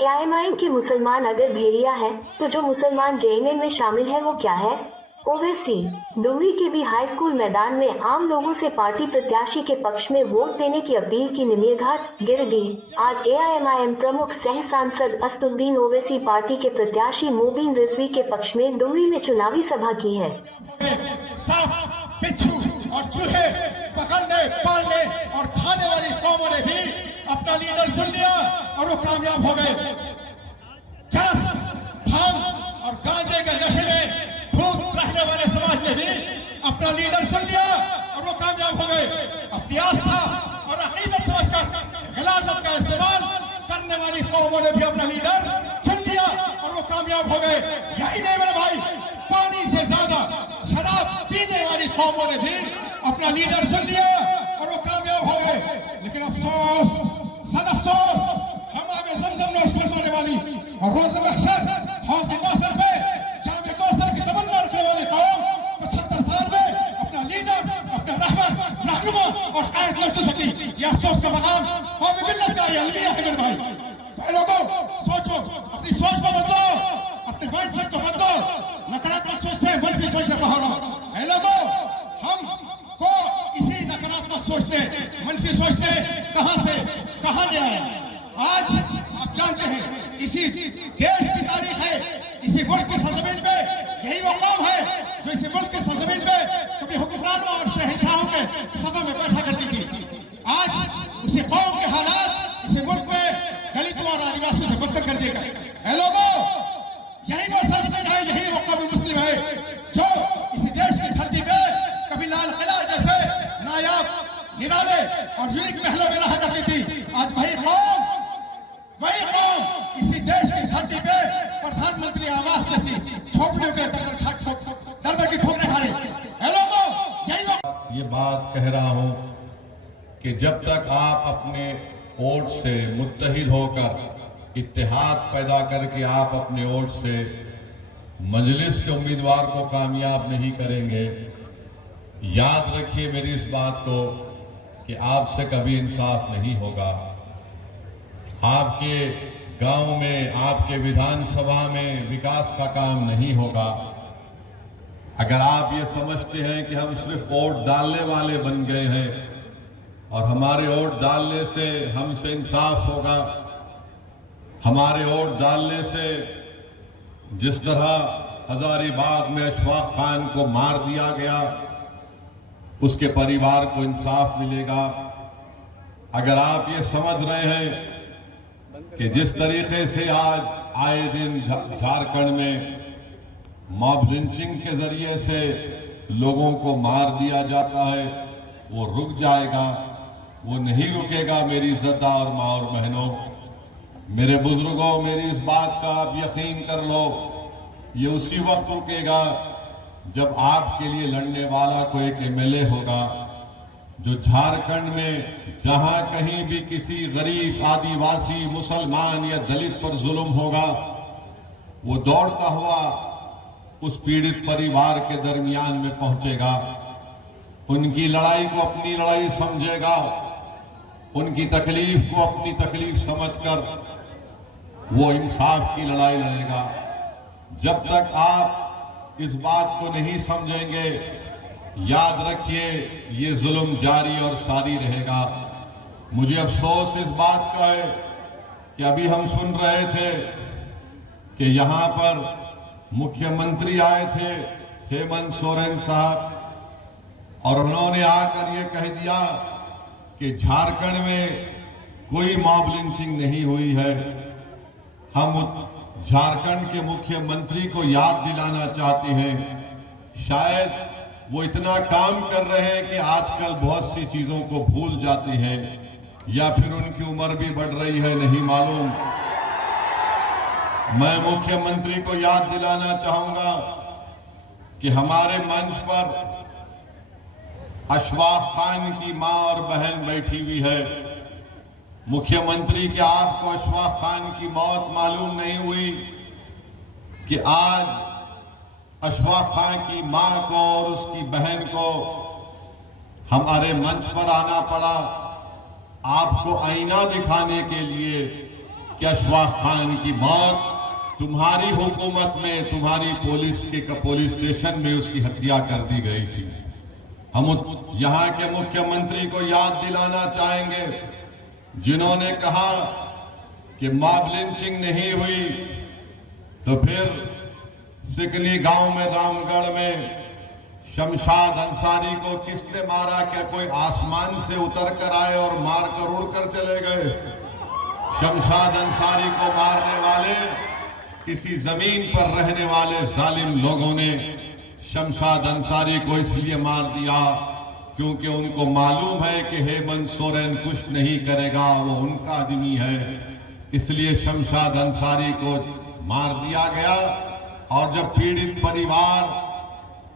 AIMIM के मुसलमान अगर भेड़िया है तो जो मुसलमान जेएमएम में शामिल है वो क्या है? ओवैसी। डुमरी के भी हाई स्कूल मैदान में आम लोगों से पार्टी प्रत्याशी के पक्ष में वोट देने की अपील की निमिर्घाट गिरिडीह। आज एआईएमआईएम प्रमुख सह सांसद असदुद्दीन ओवैसी पार्टी के प्रत्याशी मुबीन रिजवी के पक्ष में डुमरी में चुनावी सभा की है। बिच्छू और चूहे पकड़ने, पालने और खाने वाली कौमों ने भी अपना लीडर चुन लिया और वो कामयाब हो गए। चरस, भांग और गांजे के नशे में धूत रहने वाले समाज ने भी अपना लीडर चुन लिया और वो कामयाब हो गए। अपनी आस्था और अकीदत समझकर गिलाजत का इस्तेमाल करने वाली कौमों ने भी अपना लीडर चुन लिया और वो कामयाब हो गए। यही नहीं मेरे भाई, पानी से ज्यादा शराब पीने वाली कौमों ने भी अपना लीडर चुन लिया और वो कामयाब हो गए। लेकिन अफसोस, सद अफसोस, हम आगे जमजम नोश फरमाने वाली और रोज़ महशर हौज़ कौसर पे जामे कौसर की तमन्ना रखने वाली कौम 75 साल में अपना लीडर, अपना रहबर, रहनुमा और कायद न चुन सकी। ये अफसोस का मकाम कौम मिल्लत का ये अलमिया है मेरे भाई। तो लोगों सोचो, अपनी सोच को बदलो, अपने माइंडसेट को बदलो, नकारात्मक सोचते हैं, मनफी सोचते बहाना। ऐ लोगों, हम को इसी नकारात्मक सोचते, मनफी सोचते कहां से कहां ले आए। आज आप जानते हैं, इसी देश की तारीख है, इसी मुल्क की सरजमीन पे यही वो कौम है जो इसी मुल्क की सरजमीन पे कभी हुक्मरानों और शहंशाहों के सभा में बैठा करती थी। आज उसी कौम के हालात इसी मुल्क में दलितों और आदिवासियों से बदतर कर दिए गए। ऐ लोगों, यही वो सरजमीन है, यही वो कौम मुस्लिम है जो इसी देश की धरती पे कभी लाल किला जैसे नायाब, निराले और यूनिक महलों में रहा करती थी। आज वही कौम इसी देश की धरती पे प्रधानमंत्री आवास जैसी झोपड़ियों के दर की ठोकरें खा रही है। लोगों, यही वो ये बात कह रहा हूं कि जब तक आप अपने वोट से मुत्तहिद होकर इत्तेहाद पैदा करके आप अपने वोट से मजलिस के उम्मीदवार को कामयाब नहीं करेंगे, याद रखिए मेरी इस बात को कि आपसे कभी इंसाफ नहीं होगा। आपके गांव में, आपके विधानसभा में विकास का काम नहीं होगा। अगर आप ये समझते हैं कि हम सिर्फ वोट डालने वाले बन गए हैं और हमारे वोट डालने से हमसे इंसाफ होगा, हमारे वोट डालने से जिस तरह हजारीबाग में अशफाक खान को मार दिया गया उसके परिवार को इंसाफ मिलेगा, अगर आप ये समझ रहे हैं कि जिस तरीके से आज आए दिन झारखंड में मॉब लिंचिंग के जरिए से लोगों को मार दिया जाता है वो रुक जाएगा, वो नहीं रुकेगा। मेरी इज्जतदार माँ और बहनों, मेरे बुजुर्गों, मेरी इस बात का आप यकीन कर लो, ये उसी वक्त रुकेगा जब आपके लिए लड़ने वाला कोई एक एमएलए होगा जो झारखंड में जहां कहीं भी किसी गरीब, आदिवासी, मुसलमान या दलित पर जुल्म होगा, वो दौड़ता हुआ उस पीड़ित परिवार के दरमियान में पहुंचेगा, उनकी लड़ाई को अपनी लड़ाई समझेगा, उनकी तकलीफ को अपनी तकलीफ समझकर वो इंसाफ की लड़ाई लड़ेगा। जब तक आप इस बात को नहीं समझेंगे, याद रखिए ये जुल्म जारी और सारी रहेगा। मुझे अफसोस इस बात का है कि अभी हम सुन रहे थे कि यहां पर मुख्यमंत्री आए थे हेमंत सोरेन साहब और उन्होंने आकर ये कह दिया कि झारखंड में कोई मॉब लिंचिंग नहीं हुई है। हम झारखंड के मुख्यमंत्री को याद दिलाना चाहते हैं, शायद वो इतना काम कर रहे हैं कि आजकल बहुत सी चीजों को भूल जाते हैं या फिर उनकी उम्र भी बढ़ रही है, नहीं मालूम। मैं मुख्यमंत्री को याद दिलाना चाहूंगा कि हमारे मंच पर अशफाक खान की मां और बहन बैठी हुई है। मुख्यमंत्री, के आपको अशफाक खान की मौत मालूम नहीं हुई कि आज अशफाक खान की मां को और उसकी बहन को हमारे मंच पर आना पड़ा आपको आईना दिखाने के लिए कि अशफाक खान की मौत तुम्हारी हुकूमत में, तुम्हारी पुलिस स्टेशन में उसकी हत्या कर दी गई थी। हम यहाँ के मुख्यमंत्री को याद दिलाना चाहेंगे, जिन्होंने कहा कि मॉब लिंचिंग नहीं हुई, तो फिर सिकनी गांव में, रामगढ़ में शमशाद अंसारी को किसने मारा? क्या कोई आसमान से उतर कर आए और मार कर उड़ कर चले गए? शमशाद अंसारी को मारने वाले किसी जमीन पर रहने वाले जालिम लोगों ने शमशाद अंसारी को इसलिए मार दिया क्योंकि उनको मालूम है कि हेमंत सोरेन कुछ नहीं करेगा, वो उनका आदमी है, इसलिए शमशाद अंसारी को मार दिया गया। और जब पीड़ित परिवार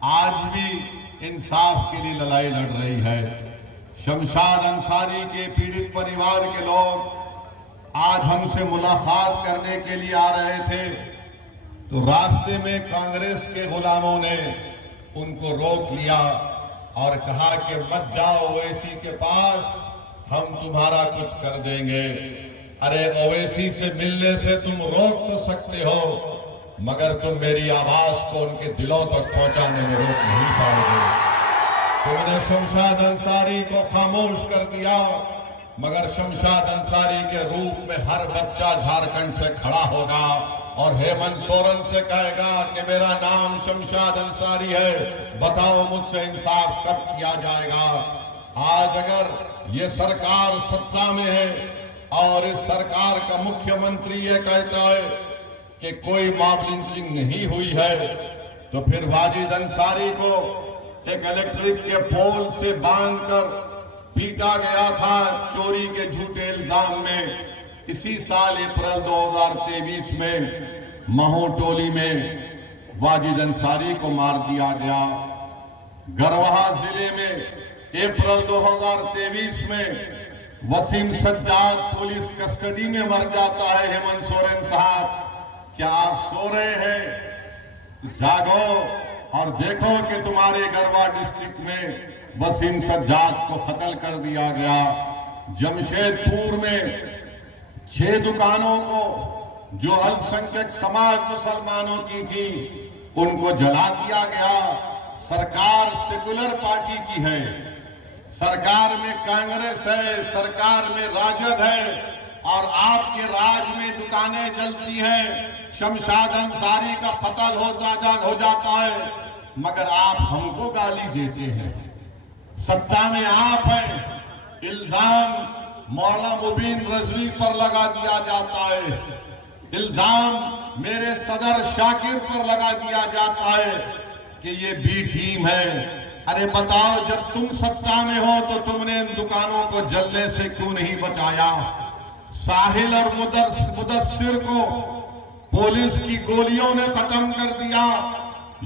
आज भी इंसाफ के लिए लड़ाई लड़ रही है, शमशाद अंसारी के पीड़ित परिवार के लोग आज हमसे मुलाकात करने के लिए आ रहे थे, तो रास्ते में कांग्रेस के गुलामों ने उनको रोक लिया और कहा कि मत जाओ ओवैसी के पास, हम तुम्हारा कुछ कर देंगे। अरे ओवैसी से मिलने से तुम रोक तो सकते हो, मगर तुम मेरी आवाज को उनके दिलों तक पहुंचाने में रोक नहीं पाओगे। तुमने शमशाद अंसारी को खामोश कर दिया, मगर शमशाद अंसारी के रूप में हर बच्चा झारखंड से खड़ा होगा और हेमंत सोरेन से कहेगा कि मेरा नाम शमशाद अंसारी है, बताओ मुझसे इंसाफ कब किया जाएगा। आज अगर ये सरकार सत्ता में है और इस सरकार का मुख्यमंत्री ये कहता है कि कोई मॉब लिंचिंग नहीं हुई है, तो फिर वाजिद अंसारी को एक इलेक्ट्रिक के पोल से बांधकर पीटा गया था चोरी के झूठे इल्जाम में। इसी साल अप्रैल 2023 में महू टोली में वाजिद अंसारी को मार दिया गया। गरवाहा जिले में अप्रैल 2023 में वसीम सज्जाद पुलिस कस्टडी में मर जाता है। हेमंत सोरेन साहब, क्या आप सो रहे हैं? तो जागो और देखो कि तुम्हारे गरवा डिस्ट्रिक्ट में वसीम सज्जाद को कत्ल कर दिया गया। जमशेदपुर में 6 दुकानों को जो अल्पसंख्यक समाज मुसलमानों की थी उनको जला दिया गया। सरकार सेकुलर पार्टी की है, सरकार में कांग्रेस है, सरकार में राजद है और आपके राज में दुकानें जलती हैं। शमशाद अंसारी का कत्ल हो जाता है, मगर आप हमको गाली देते हैं। सत्ता में आप हैं, इल्जाम मौलाना मुबीन रजवी पर लगा दिया जाता है, इल्जाम मेरे सदर शाकिर पर लगा दिया जाता है कि ये बी टीम है। अरे बताओ, जब तुम सत्ता में हो तो तुमने इन दुकानों को जलने से क्यों नहीं बचाया? साहिल और मुदस्सिर को पुलिस की गोलियों ने खत्म कर दिया।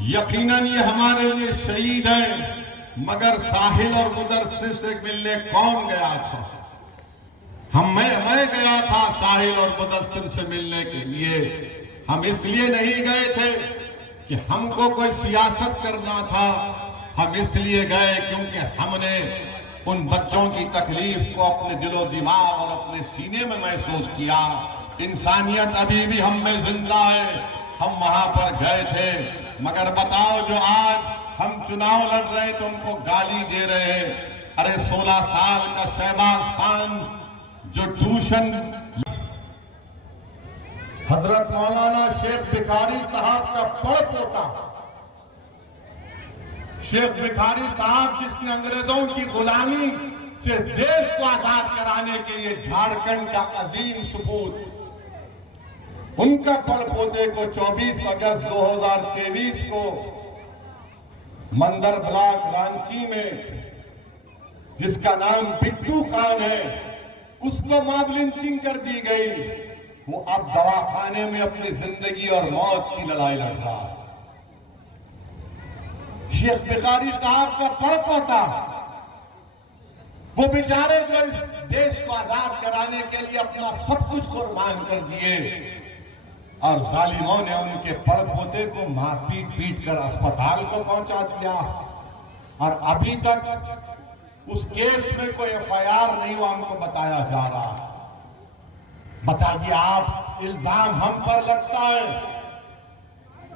यकीनन ये हमारे लिए शहीद है, मगर साहिल और मुदस्सिर से मिलने कौन गया था? मैं गया था साहिल और मुदस्सिर से मिलने के लिए। हम इसलिए नहीं गए थे कि हमको कोई सियासत करना था, हम इसलिए गए क्योंकि हमने उन बच्चों की तकलीफ को अपने दिलो दिमाग और अपने सीने में महसूस किया। इंसानियत अभी भी हम में जिंदा है, हम वहां पर गए थे। मगर बताओ, जो आज हम चुनाव लड़ रहे तो उनको गाली दे रहे हैं। अरे 16 साल का शहबाज खान जो ट्यूशन, हजरत मौलाना शेख भिखारी साहब का पड़पोता, शेख भिखारी साहब जिसने अंग्रेजों की गुलामी से देश को आजाद कराने के लिए झारखंड का अजीम सपूत, उनका पड़पोते को 24 अगस्त 2023 को मंदर ब्लॉक रांची में, जिसका नाम बिट्टू खान है, उसको मॉब लिंचिंग कर दी गई। वो अब दवाखाने में अपनी जिंदगी और मौत की लड़ाई लड़ रहा है। शेख भिखारी साहब का पड़पोता, वो बेचारे जो इस देश को आजाद कराने के लिए अपना सब कुछ कुर्बान कर दिए, और जालिमों ने उनके पड़पोते को मार पीट कर अस्पताल को पहुंचा दिया। और अभी तक उस केस में कोई एफआईआर नहीं हुआ, हमको बताया जा रहा। बताइए आप, इल्जाम हम पर लगता है,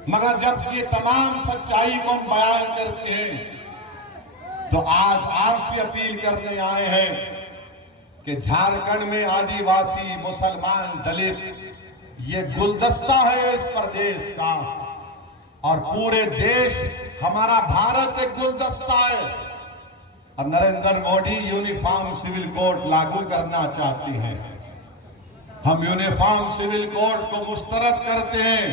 मगर जब ये तमाम सच्चाई को हम बयान करते हैं तो आज आपसे अपील करने आए हैं कि झारखंड में आदिवासी, मुसलमान, दलित ये गुलदस्ता है इस प्रदेश का, और पूरे देश हमारा भारत एक गुलदस्ता है। और Narendra Modi uniform civil code लागू करना चाहते हैं। हम यूनिफॉर्म सिविल कोड को मुस्तरद करते हैं।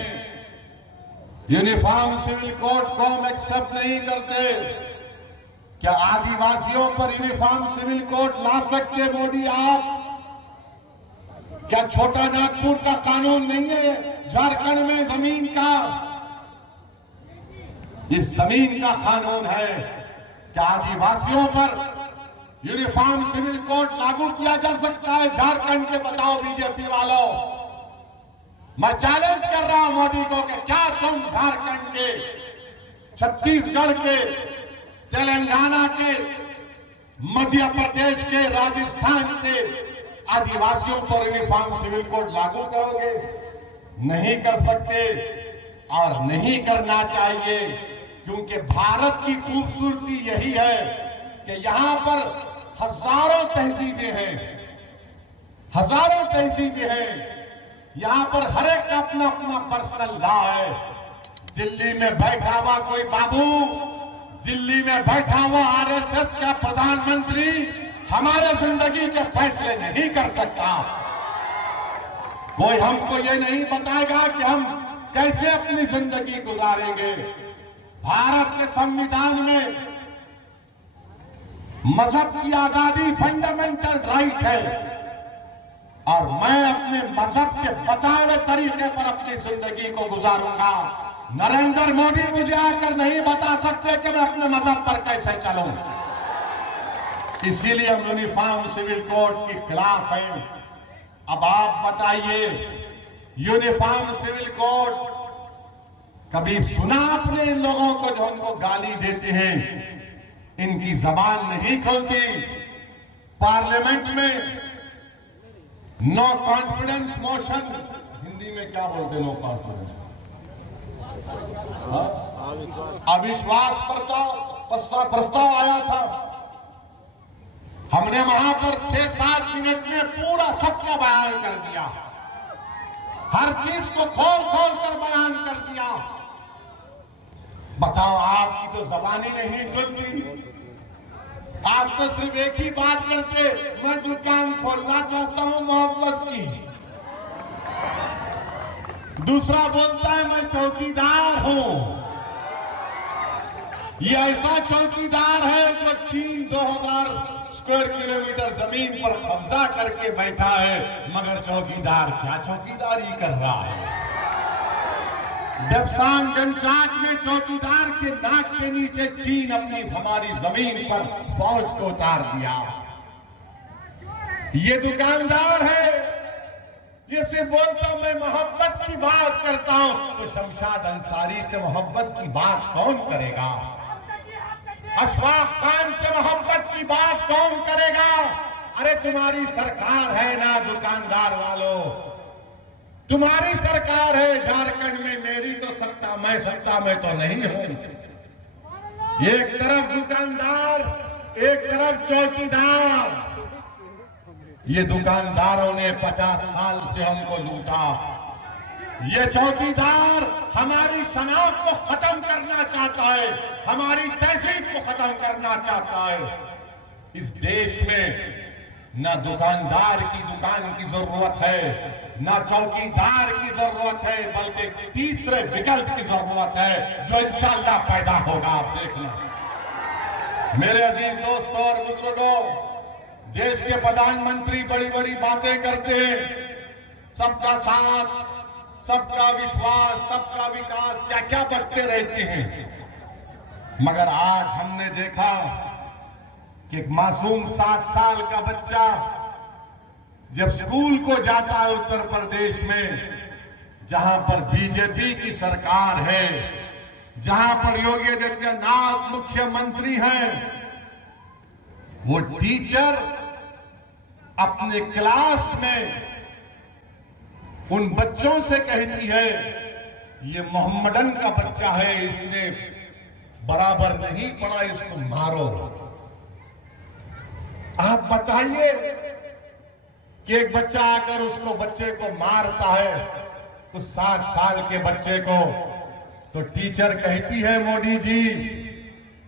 यूनिफॉर्म सिविल कोड को हम एक्सेप्ट नहीं करते। क्या आदिवासियों पर यूनिफॉर्म सिविल कोड ला सकते मोदी आप? क्या छोटा नागपुर का कानून नहीं है झारखंड में जमीन का? इस जमीन का कानून है। क्या आदिवासियों पर यूनिफॉर्म सिविल कोड लागू किया जा सकता है झारखंड के? बताओ बीजेपी वालों, मैं चैलेंज कर रहा हूं मोदी को कि क्या तुम झारखंड के, छत्तीसगढ़ के, तेलंगाना के, मध्य प्रदेश के, राजस्थान के आदिवासियों पर यूनिफॉर्म सिविल कोड लागू करोगे? नहीं कर सकते और नहीं करना चाहिए, क्योंकि भारत की खूबसूरती यही है कि यहां पर हजारों तहजीबें हैं, हजारों तहजीबें हैं। यहां पर हर एक का अपना अपना पर्सनल लॉ है। दिल्ली में बैठा हुआ कोई बाबू, दिल्ली में बैठा हुआ आरएसएस का प्रधानमंत्री हमारे जिंदगी के फैसले नहीं कर सकता। कोई हमको ये नहीं बताएगा कि हम कैसे अपनी जिंदगी गुजारेंगे। भारत के संविधान में मजहब की आजादी फंडामेंटल राइट है, और मैं अपने मजहब के बताए हुए तरीके पर अपनी जिंदगी को गुजारूंगा। नरेंद्र मोदी मुझे आकर नहीं बता सकते कि मैं अपने मजहब पर कैसे चलूं। इसीलिए हम यूनिफॉर्म सिविल कोड के खिलाफ हैं। अब आप बताइए, यूनिफॉर्म सिविल कोड कभी सुना आपने इन लोगों को जो हमको गाली देते हैं? इनकी जबान नहीं खुलती। पार्लियामेंट में नो कॉन्फिडेंस मोशन, हिंदी में क्या बोलते? नो कॉन्फिडेंस, अविश्वास प्रस्ताव आया था। हमने वहां पर 6-7 मिनट में पूरा सबका बयान कर दिया, हर चीज को खोल खोल कर बयान कर दिया। बताओ, आपकी तो जबान ही नहीं खुलती। आप तो सिर्फ एक ही बात करते, मैं दुकान खोलना चाहता हूं मोहब्बत की। दूसरा बोलता है मैं चौकीदार हूं। ये ऐसा चौकीदार है जो चीन 2000 स्क्वायर किलोमीटर जमीन पर कब्जा करके बैठा है, मगर चौकीदार क्या चौकीदारी कर रहा है? डेप्सांग गंचाक में चौकीदार के नाक के नीचे चीन अपनी हमारी जमीन पर फौज को उतार दिया। ये दुकानदार है, ये सिर्फ बोलता मैं मोहब्बत की बात करता हूं, तो शमशाद अंसारी से मोहब्बत की बात कौन करेगा? अशफाक खान से मोहब्बत की बात कौन करेगा? अरे तुम्हारी सरकार है ना दुकानदार वालों, तुम्हारी सरकार है झारखंड में। मेरी तो सत्ता में तो नहीं हूं। एक तरफ दुकानदार, एक तरफ चौकीदार। ये दुकानदारों ने 50 साल से हमको लूटा। ये चौकीदार हमारी शनाख्त को खत्म करना चाहता है, हमारी तहजीब को खत्म करना चाहता है। इस देश में न दुकानदार की दुकान की जरूरत है, न चौकीदार की जरूरत है, बल्कि तीसरे विकल्प की जरूरत है, जो इंशाअल्लाह पैदा होगा। आप देखना मेरे अजीज दोस्तों और बुजुर्गों, देश के प्रधानमंत्री बड़ी बड़ी बातें करते हैं, सबका साथ, सबका विश्वास, सबका विकास, क्या क्या बकते रहते हैं। मगर आज हमने देखा कि एक मासूम 7 साल का बच्चा जब स्कूल को जाता है उत्तर प्रदेश में, जहां पर बीजेपी की सरकार है, जहां पर योगी आदित्यनाथ मुख्यमंत्री हैं, वो टीचर अपने क्लास में उन बच्चों से कहती है ये मोहम्मदन का बच्चा है, इसने बराबर नहीं पढ़ा, इसको मारो। आप बताइए कि एक बच्चा आकर उसको बच्चे को मारता है, उस 7 साल के बच्चे को, तो टीचर कहती है मोदी जी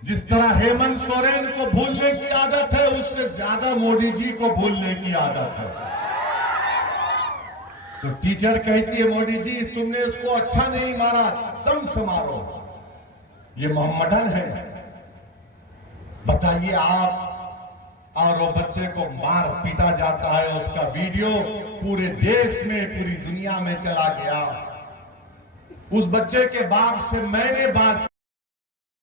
जिस तरह हेमंत सोरेन को भूलने की आदत है, उससे ज्यादा मोदी जी को भूलने की आदत है। तो टीचर कहती है मोदी जी तुमने उसको अच्छा नहीं मारा, दम से मारो, ये मोहम्मदन है। बताइए आप, और वो बच्चे को मार पीटा जाता है, उसका वीडियो पूरे देश में, पूरी दुनिया में चला गया। उस बच्चे के बाप से मैंने बात